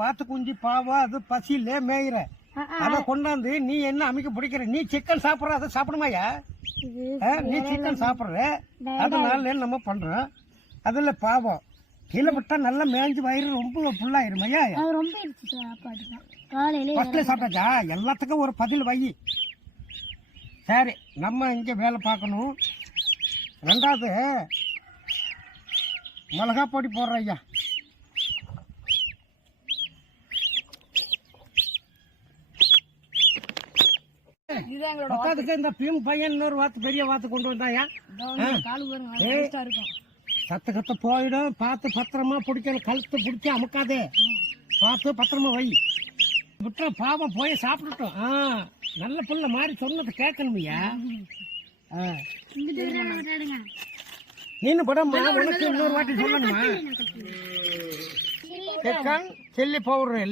வாத்து குஞ்சு பாவம் அது பசியில மேயிற அத கொண்டாந்து நீ என்ன அமைக்க பிடிக்கிற? நீ சிக்கன் சாப்பிட்ற, அதை சாப்பிடுமாயா? நீ சிக்கன் சாப்பிட்ற, அதனால நம்ம பண்றோம். அதுல பாவம் கீழே விட்டா நல்லா மேய்ஞ்சு வயிறு ரொம்ப ஃபுல்லாயிருமையா? ஃபர்ஸ்ட்ல சாப்பிட்டாச்சா? எல்லாத்துக்கும் ஒரு பதில் வை. சரி, நம்ம இங்க வேலை பார்க்கணும். ரெண்டாவது மிளகா பொடி போடுற ஐயா. இந்த பீம் பையன் இன்னொரு வாத்து பெரிய வாத்து கொண்டு வந்தாயா? சத்த கத்த போயிடும், பார்த்து பத்திரமா பிடிக்கணும். கழுத்து பிடிச்சி அமுக்காதே, பார்த்து பத்திரமா வை. விட்டுற பாவம் போய் சாப்பிட்டுட்டோம். நல்ல புள்ள மாதிரி சொன்னது கேட்கணுமையா? நீனு படம் உனக்கு இன்னொரு வாட்டி சொல்லணுமா? Chicken chilli powder